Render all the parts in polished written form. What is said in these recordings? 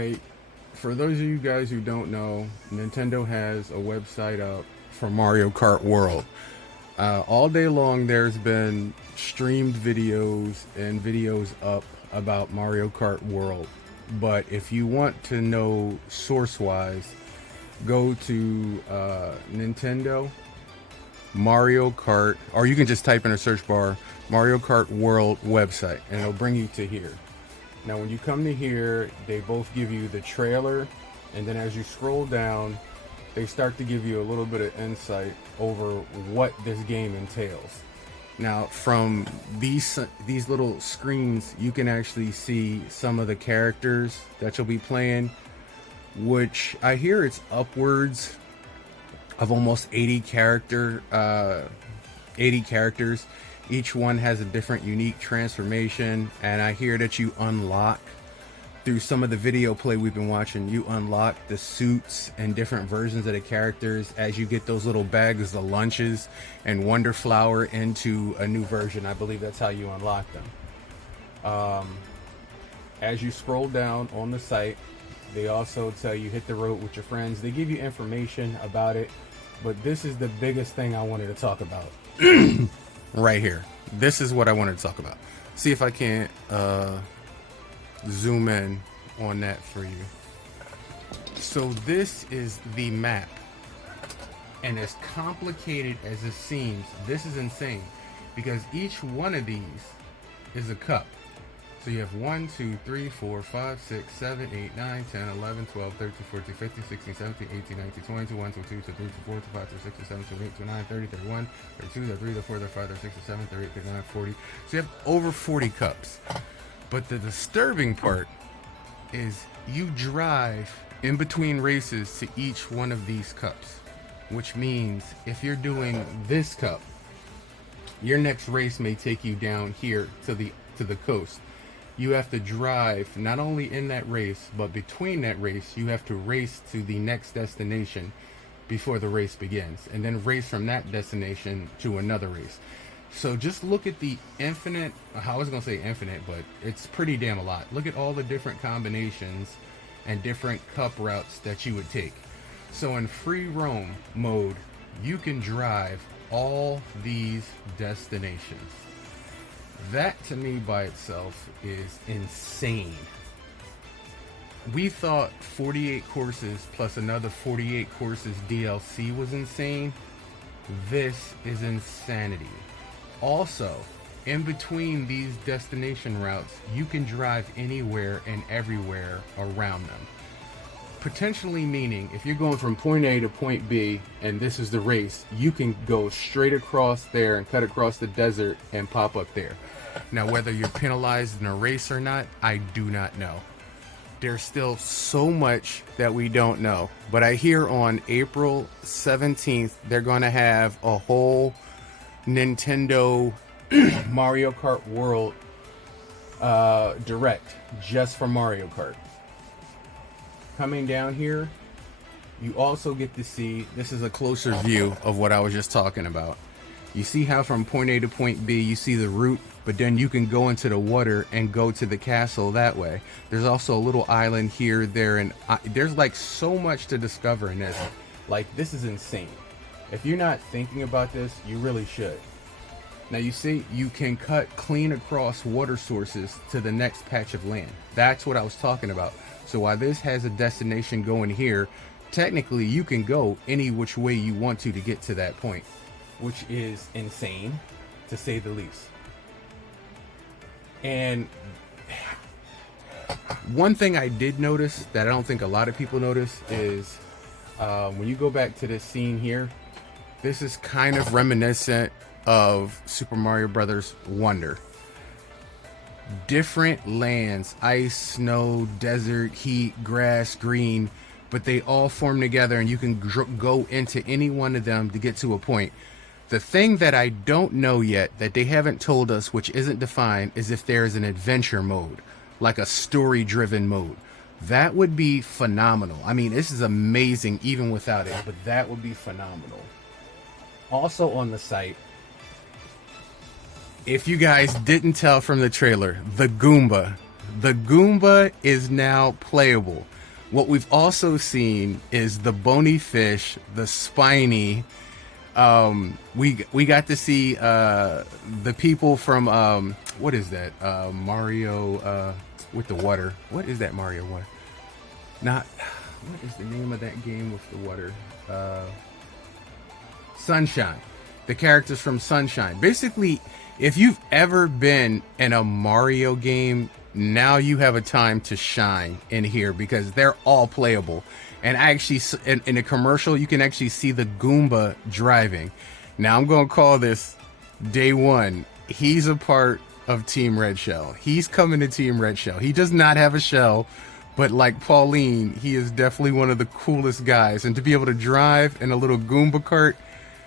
Alright, for those of you guys who don't know, Nintendo has a website up for Mario Kart World. All day long there's been streamed videos and videos up about Mario Kart World. But if you want to know source-wise, go to Nintendo Mario Kart, or you can just type in a search bar Mario Kart World website and it'll bring you to here. Now when you come to here, they both give you the trailer, and then as you scroll down they start to give you a little bit of insight over what this game entails. Now from these little screens you can actually see some of the characters that you'll be playing, which I hear it's upwards of almost 80 characters. Each one has a different unique transformation, and I hear that you unlock through some of the video play we've been watching, you unlock the suits and different versions of the characters as you get those little bags of lunches and Wonder Flower into a new version. I believe that's how you unlock them. As you scroll down on the site, they also tell you hit the road with your friends. They give you information about it, but this is the biggest thing I wanted to talk about. Right here. This is what I wanted to talk about. See if I can't zoom in on that for you. So this is the map, and as complicated as it seems, this is insane because each one of these is a cup. So you have 1, 2, 3, 4, 5, 6, 7, 8, 9, 10, 11, 12, 13, 14, 15, 16, 17, 18, 19, 20, 21, 22, 23, 24, 25, 26, 27, 28, 29, 30, 31, 32, 33, 34, 35, 36, 37, 38, 39, 40. So you have over 40 cups. But the disturbing part is you drive in between races to each one of these cups, which means if you're doing this cup, your next race may take you down here to the coast. You have to drive not only in that race, but between that race, you have to race to the next destination before the race begins, and then race from that destination to another race. So just look at the infinite, I was going to say infinite, but it's pretty damn a lot. Look at all the different combinations and different cup routes that you would take. So in free roam mode, you can drive all these destinations. That to me by itself is insane. We thought 48 courses plus another 48 courses DLC was insane. This is insanity. Also, in between these destination routes, you can drive anywhere and everywhere around them. Potentially meaning, if you're going from point A to point B, and this is the race, you can go straight across there and cut across the desert and pop up there. Now, whether you're penalized in a race or not, I do not know. There's still so much that we don't know. But I hear on April 17th, they're going to have a whole Nintendo Mario Kart World Direct just for Mario Kart. Coming down here, you also get to see, this is a closer view of what I was just talking about. You see how from point A to point B, you see the route, but then you can go into the water and go to the castle that way. There's also a little island here, there, and there's like so much to discover in this. Like, this is insane. If you're not thinking about this, you really should. Now you see, you can cut clean across water sources to the next patch of land. That's what I was talking about. So while this has a destination going here, technically you can go any which way you want to get to that point, which is insane, to say the least. And one thing I did notice that I don't think a lot of people notice is when you go back to this scene here, this is kind of reminiscent of Super Mario Brothers Wonder. Different lands, ice, snow, desert, heat, grass, green, but they all form together and you can go into any one of them to get to a point. The thing that I don't know yet, that they haven't told us, which isn't defined, is if there is an adventure mode, like a story-driven mode. That would be phenomenal. I mean, this is amazing even without it, but that would be phenomenal. Also on the site, if you guys didn't tell from the trailer, the Goomba, The Goomba is now playable. What we've also seen is the bony fish, the spiny. We got to see the people from what is that? Mario with the water. What is that Mario one? Not what is the name of that game with the water? Sunshine. The characters from Sunshine. Basically, if you've ever been in a Mario game, now you have a time to shine in here because they're all playable. And I actually, in a commercial, you can actually see the Goomba driving. Now I'm going to call this day one. He's a part of Team Red Shell. He's coming to Team Red Shell. He does not have a shell, but like Pauline, he is definitely one of the coolest guys. And to be able to drive in a little Goomba cart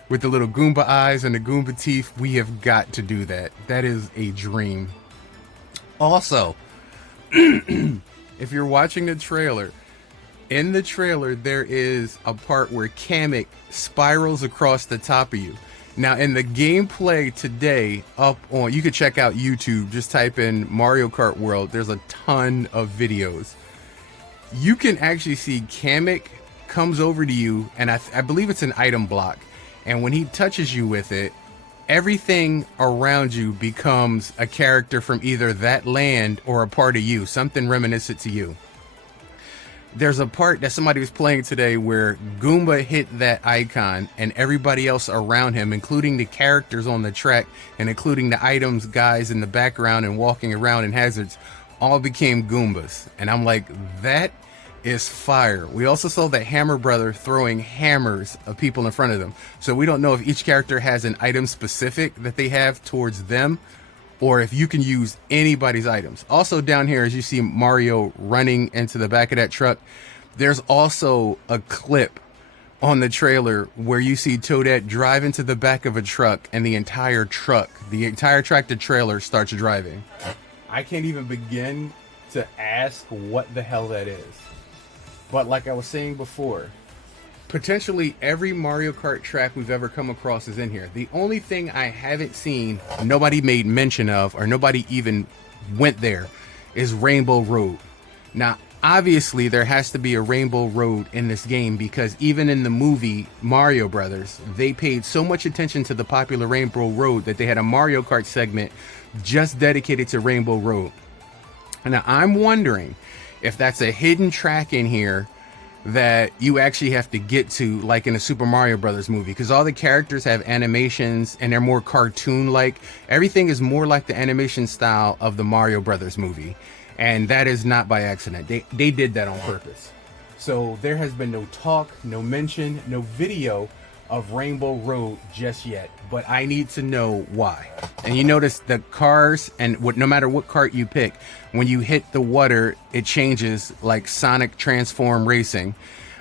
with the little Goomba eyes and the Goomba teeth, we have got to do that. That is a dream. Also, if you're watching the trailer, in the trailer, there is a part where Kamek spirals across the top of you. Now, in the gameplay today, up on, you can check out YouTube, just type in Mario Kart World. There's a ton of videos. You can actually see Kamek comes over to you, and I believe it's an item block. And when he touches you with it, everything around you becomes a character from either that land or a part of you, something reminiscent to you. There's a part that somebody was playing today where Goomba hit that icon and everybody else around him, including the characters on the track and including the items, guys in the background and walking around in hazards, all became Goombas. And I'm like, that is fire. We also saw the Hammer Brother throwing hammers of people in front of them. So we don't know if each character has an item specific that they have towards them, or if you can use anybody's items. Also down here, as you see Mario running into the back of that truck, there's also a clip on the trailer where you see Toadette drive into the back of a truck and the entire tractor trailer starts driving. I can't even begin to ask what the hell that is. But like I was saying before, potentially every Mario Kart track we've ever come across is in here. The only thing I haven't seen, nobody made mention of, or nobody even went there, is Rainbow Road. Now, obviously, there has to be a Rainbow Road in this game because even in the movie Mario Brothers, they paid so much attention to the popular Rainbow Road that they had a Mario Kart segment just dedicated to Rainbow Road. Now, I'm wondering if that's a hidden track in here that you actually have to get to, like in a Super Mario Brothers movie, because all the characters have animations and they're more cartoon-like. Everything is more like the animation style of the Mario Brothers movie, and that is not by accident. They did that on purpose. So there has been no talk, no mention, no video of Rainbow Road just yet, but I need to know why. And you notice the cars, and no matter what kart you pick, when you hit the water, it changes like Sonic Transform Racing.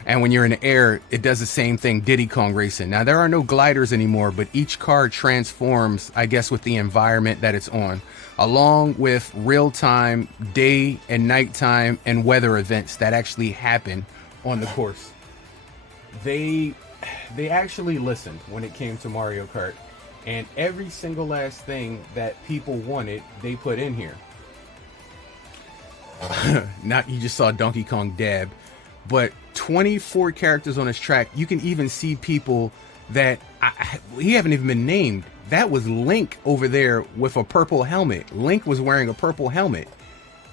And when you're in the air, it does the same thing, Diddy Kong Racing. Now, there are no gliders anymore, but each car transforms, I guess, with the environment that it's on, along with real-time day and nighttime and weather events that actually happen on the course. They actually listened when it came to Mario Kart, and every single last thing that people wanted, they put in here. Not you just saw Donkey Kong dab, but 24 characters on this track. You can even see people that he haven't even been named. That was Link over there with a purple helmet. Link was wearing a purple helmet.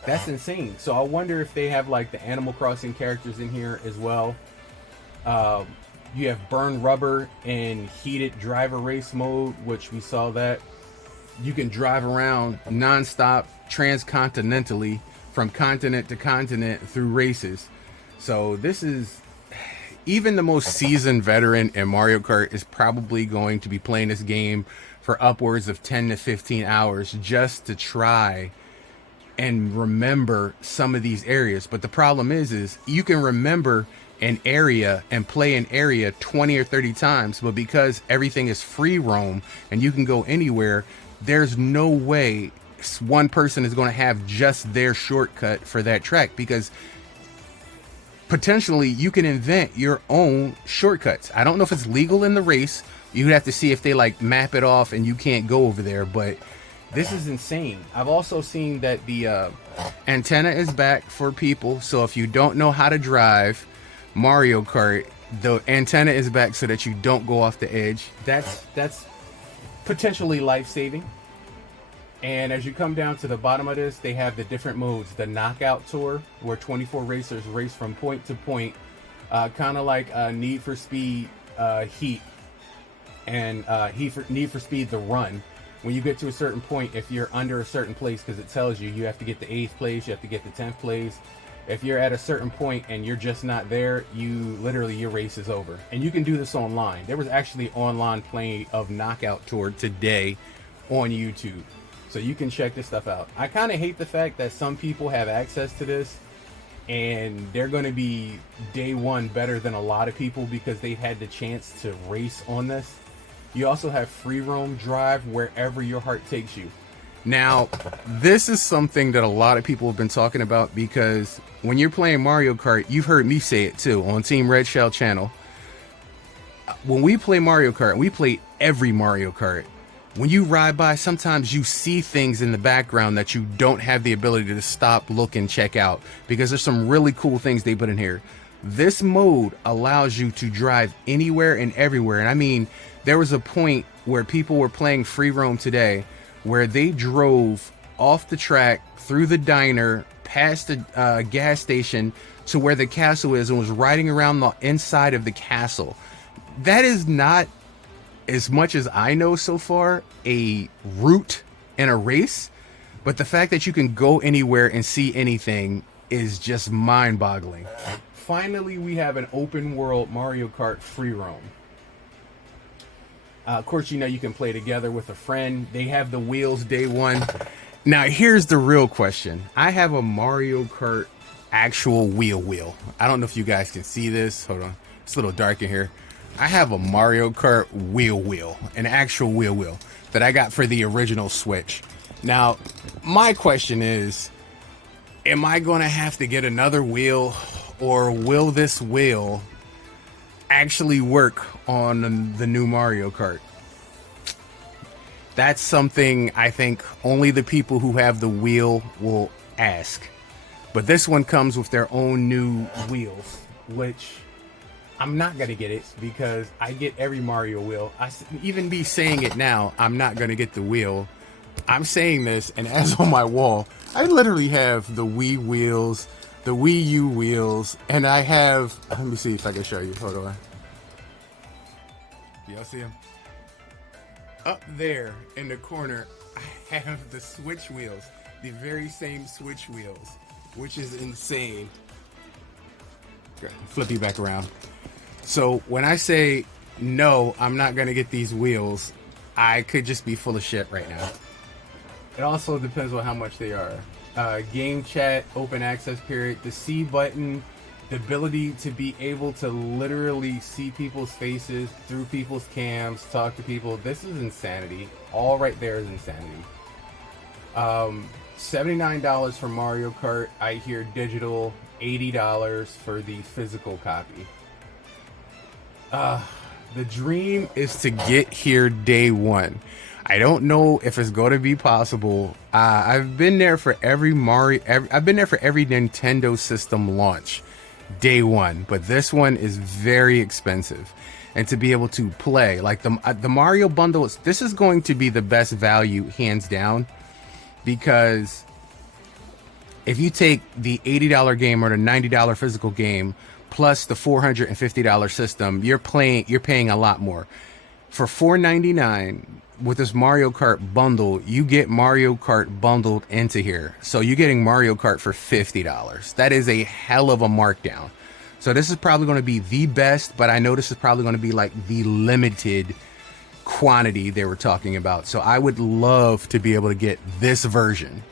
That's insane. So I wonder if they have like the Animal Crossing characters in here as well. You have Burn Rubber in heated driver race mode, which we saw that. You can drive around non-stop transcontinentally from continent to continent through races. So this is, even the most seasoned veteran in Mario Kart is probably going to be playing this game for upwards of 10 to 15 hours just to try and remember some of these areas. But the problem is you can remember an area and play an area 20 or 30 times, but because everything is free roam and you can go anywhere, there's no way one person is going to have just their shortcut for that track, because potentially you can invent your own shortcuts. I don't know if it's legal in the race. You'd have to see if they like map it off and you can't go over there, but This is insane. I've also seen that the antenna is back for people. So if you don't know how to drive Mario Kart, the antenna is back so that you don't go off the edge. That's potentially life-saving. And as you come down to the bottom of this, they have the different modes. The Knockout Tour, where 24 racers race from point to point, kind of like Need for Speed Heat and Need for Speed The Run. When you get to a certain point, if you're under a certain place, because it tells you have to get the 8th place, you have to get the 10th place. If you're at a certain point and you're just not there, your race is over. And you can do this online. There was actually online play of Knockout Tour today on YouTube. So you can check this stuff out. I kind of hate the fact that some people have access to this and they're going to be day one better than a lot of people because they've had the chance to race on this. You also have free roam drive wherever your heart takes you. Now, this is something that a lot of people have been talking about because when you're playing Mario Kart, you've heard me say it too on Team Red Shell channel. When we play Mario Kart, we play every Mario Kart. When you ride by, sometimes you see things in the background that you don't have the ability to stop, look, and check out because there's some really cool things they put in here. This mode allows you to drive anywhere and everywhere. And I mean, there was a point where people were playing free roam today where they drove off the track, through the diner, past the gas station to where the castle is and was riding around the inside of the castle. That is not, as much as I know so far, a route in a race, but the fact that you can go anywhere and see anything is just mind-boggling. Finally, we have an open world Mario Kart free roam. Of course, you can play together with a friend. They have the wheels day one. Now, here's the real question. I have a Mario Kart actual wheel. I don't know if you guys can see this. Hold on. It's a little dark in here. I have a Mario Kart wheel, an actual wheel that I got for the original Switch. Now, my question is, am I going to have to get another wheel, or will this wheel actually work on the new Mario Kart? That's something I think only the people who have the wheel will ask. But this one comes with their own new wheels, which I'm not going to get it because I get every Mario wheel. I even be saying it now, I'm not going to get the wheel. I'm saying this, and as on my wall, I literally have the Wii wheels, the Wii U wheels, and I have, let me see if I can show you. Hold on. Y'all see them? Up there in the corner, I have the Switch wheels, the very same Switch wheels, which is insane. Flip you back around. So when I say no, I'm not going to get these wheels, I could just be full of shit right now. It also depends on how much they are. Game chat, open access period, the C button, the ability to be able to literally see people's faces through people's cams, talk to people. This is insanity. All right there is insanity. $79 for Mario Kart. I hear digital, $80 for the physical copy. The dream is to get here day one. I don't know if it's going to be possible. I've been there for every I've been there for every Nintendo system launch, day one. But this one is very expensive, and to be able to play like the Mario bundle, this is going to be the best value hands down, because if you take the $80 game or the $90 physical game plus the $450 system, you're paying a lot more. For $4.99 with this Mario Kart bundle, you get Mario Kart bundled into here. So you're getting Mario Kart for $50. That is a hell of a markdown. So this is probably going to be the best, but I know this is probably going to be like the limited quantity they were talking about. So I would love to be able to get this version,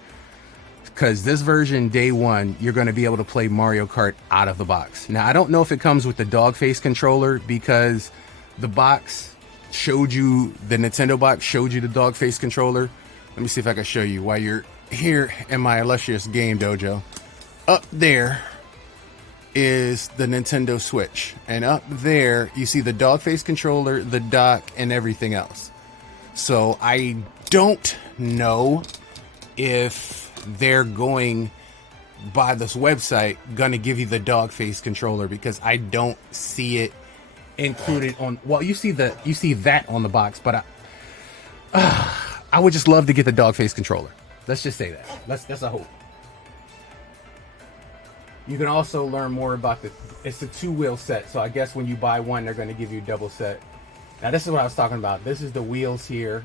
because this version, day one, you're going to be able to play Mario Kart out of the box. Now, I don't know if it comes with the dog face controller, because the box showed you, the Nintendo box showed you the dog face controller. Let me see if I can show you while you're here in my illustrious game dojo. Up there is the Nintendo Switch, and up there you see the dog face controller, the dock, and everything else. So I don't know if they're going by this website gonna give you the dog face controller, because I don't see it included on. Well, you see that on the box, but I would just love to get the dog face controller. Let's just say that. That's a hope. You can also learn more about it's a 2-wheel set, so I guess when you buy one, they're going to give you a double set. Now, this is what I was talking about. This is the wheels here,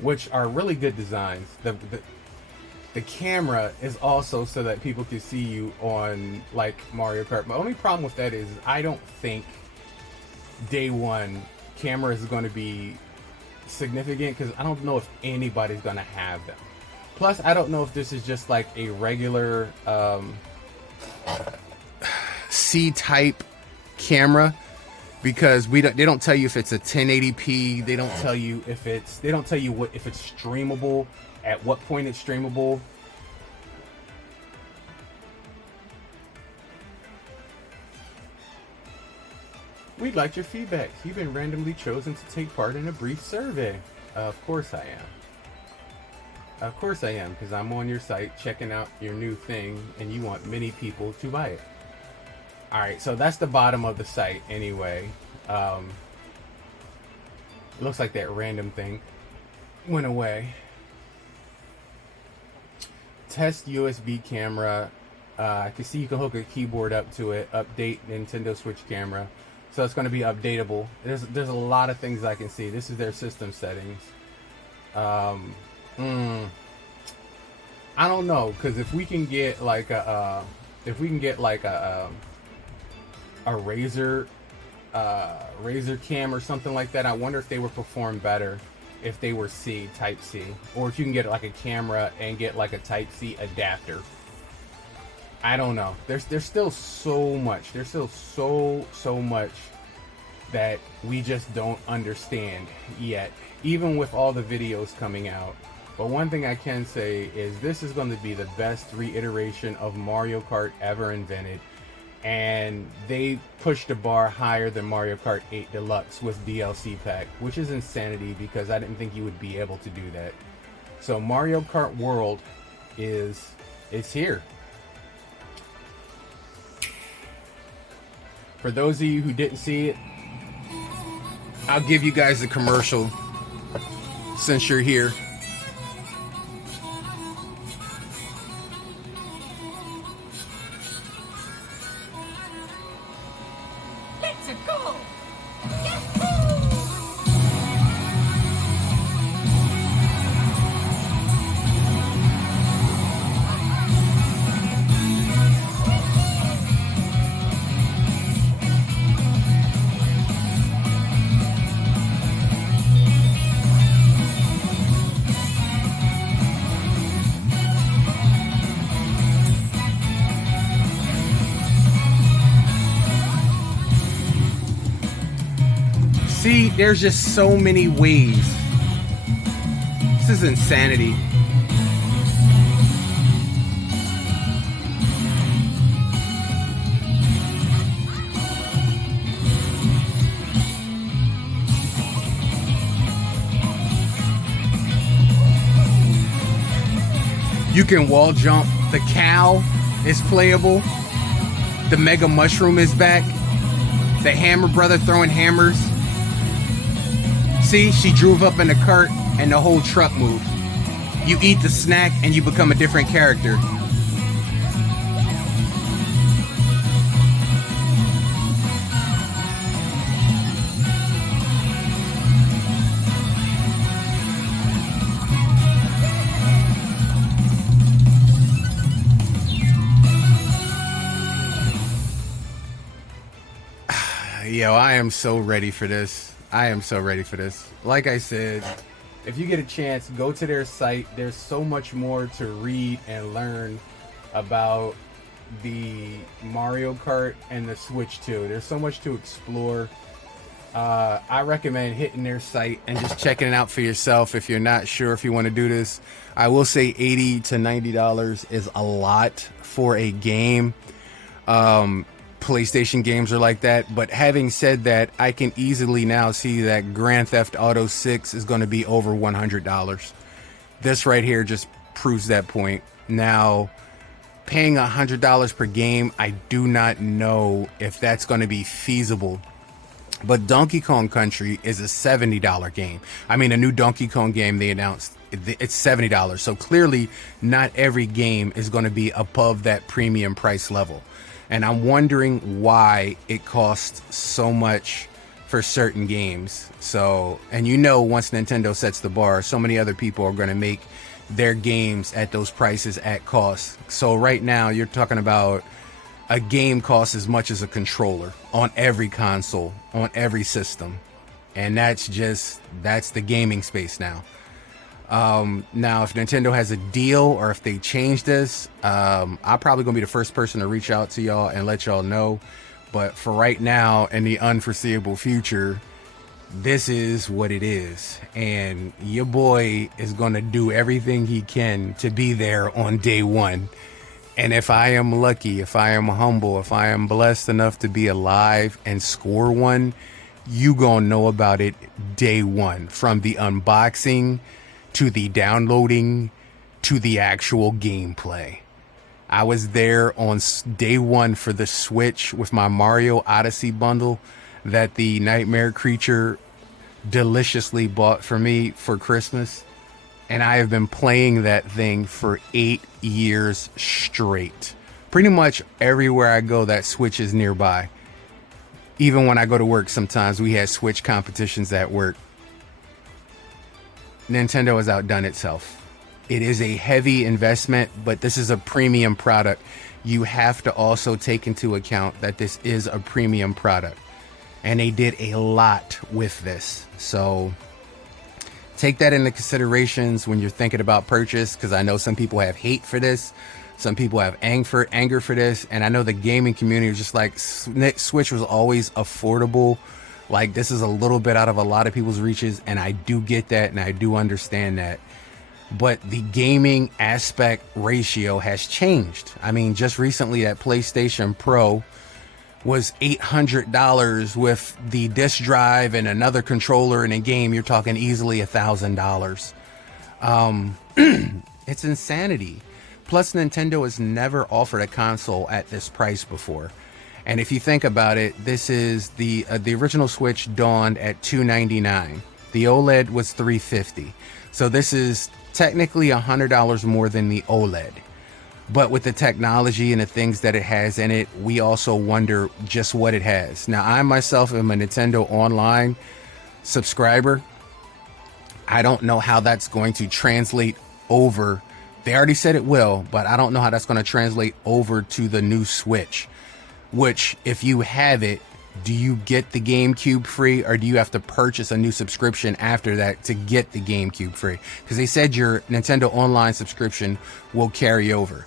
which are really good designs. The camera is also so that people can see you on, like, Mario Kart. My only problem with that is I don't think day one camera is going to be significant, because I don't know if anybody's going to have them. Plus, I don't know if this is just like a regular C-type camera, because they don't tell you if it's a 1080p. They don't tell you if it's streamable, at what point it's streamable. We'd like your feedback. You've been randomly chosen to take part in a brief survey. Of course I am. Of course I am, because I'm on your site checking out your new thing, and you want many people to buy it. Alright, so that's the bottom of the site anyway. It looks like that random thing went away. Test USB camera. I can see you can hook a keyboard up to it. Update Nintendo Switch camera. So it's going to be updatable. There's a lot of things I can see. This is their system settings. I don't know, because if we can get like a Razer cam or something like that, I wonder if they would perform better if they were Type C, or if you can get like a camera and get like a Type C adapter. I don't know. There's still so much. There's still so much that we just don't understand yet, even with all the videos coming out. But one thing I can say is this is going to be the best reiteration of Mario Kart ever invented. And they pushed the bar higher than Mario Kart 8 Deluxe with DLC pack, which is insanity, because I didn't think you would be able to do that. So Mario Kart World it's here. For those of you who didn't see it, I'll give you guys the commercial since you're here. Let's go! See, there's just so many ways. This is insanity. You can wall jump. The cow is playable. The Mega Mushroom is back. The Hammer Brother throwing hammers. See, she drove up in the cart and the whole truck moved. You eat the snack and you become a different character. Yo, I am so ready for this. I am so ready for this. Like I said, if you get a chance, go to their site. There's so much more to read and learn about the Mario Kart and the Switch 2. There's so much to explore. I recommend hitting their site and just checking it out for yourself if you're not sure if you want to do this. I will say $80 to $90 is a lot for a game. PlayStation games are like that. But having said that, I can easily now see that Grand Theft Auto 6 is going to be over $100. This right here just proves that point. Now, paying $100 per game, I do not know if that's going to be feasible. But Donkey Kong Country is a $70 game. I mean, a new Donkey Kong game they announced, it's $70. So clearly, not every game is going to be above that premium price level. And I'm wondering why it costs so much for certain games. So, and you know, once Nintendo sets the bar, so many other people are going to make their games at those prices at cost. So right now, you're talking about a game costs as much as a controller on every console, on every system. And that's the gaming space now. Now, if Nintendo has a deal or if they change this, I'm probably gonna be the first person to reach out to y'all and let y'all know. But for right now, in the unforeseeable future, this is what it is. And your boy is gonna do everything he can to be there on day one. And if I am lucky, if I am humble, if I am blessed enough to be alive and score one, you gonna know about it day one, from the unboxing to the downloading to the actual gameplay. I was there on day one for the Switch with my Mario Odyssey bundle that the Nightmare Creature deliciously bought for me for Christmas. And I have been playing that thing for 8 years straight. Pretty much everywhere I go, that Switch is nearby. Even when I go to work, sometimes we had Switch competitions at work. Nintendo has outdone itself. It is a heavy investment, but this is a premium product. You have to also take into account that this is a premium product. And they did a lot with this. So take that into considerations when you're thinking about purchase, because I know some people have hate for this. Some people have anger for this. And I know the gaming community is just like, Switch was always affordable. Like, this is a little bit out of a lot of people's reaches. And I do get that, and I do understand that. But the gaming aspect ratio has changed. I mean, just recently that PlayStation Pro was $800 with the disc drive and another controller in a game. You're talking easily $1,000. It's insanity. Plus, Nintendo has never offered a console at this price before. And if you think about it, this is the original Switch dawned at $299. The OLED was $350. So this is technically $100 more than the OLED. But with the technology and the things that it has in it, we also wonder just what it has. Now, I myself am a Nintendo Online subscriber. I don't know how that's going to translate over. They already said it will, but I don't know how that's going to translate over to the new Switch. Which, if you have it, do you get the GameCube free, or do you have to purchase a new subscription after that to get the GameCube free? Because they said your Nintendo Online subscription will carry over.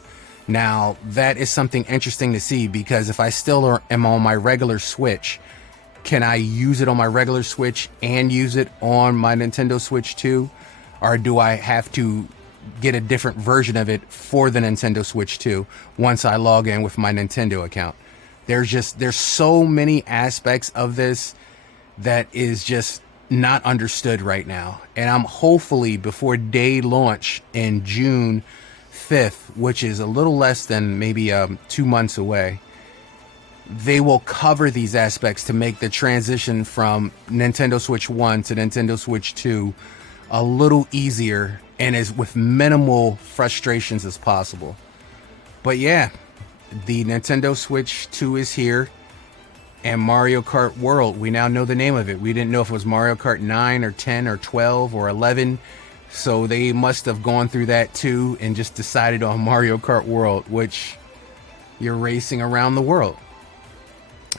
Now, that is something interesting to see, because if I still am on my regular Switch, can I use it on my regular Switch and use it on my Nintendo Switch too? Or do I have to get a different version of it for the Nintendo Switch 2 once I log in with my Nintendo account? There's so many aspects of this that is just not understood right now. And I'm hopefully before day launch in June 5th, which is a little less than maybe 2 months away, they will cover these aspects to make the transition from Nintendo Switch 1 to Nintendo Switch 2 a little easier and as with minimal frustrations as possible. But yeah, the Nintendo Switch 2 is here, and Mario Kart World, we now know the name of it. We didn't know if it was Mario Kart 9 or 10 or 12 or 11, so they must have gone through that too and just decided on Mario Kart World, which you're racing around the world.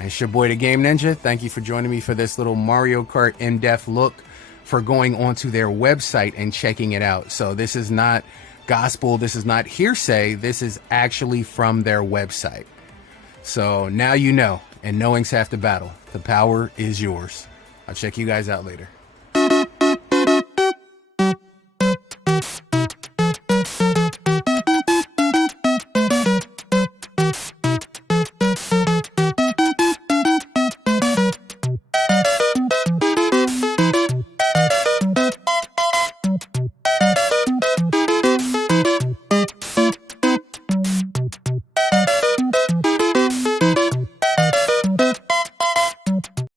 It's your boy, the Game Ninja. Thank you for joining me for this little Mario Kart in-depth look, for going onto their website and checking it out. So this is not gospel, this is not hearsay, this is actually from their website. So now you know, and knowing's half the battle. The power is yours. I'll check you guys out later.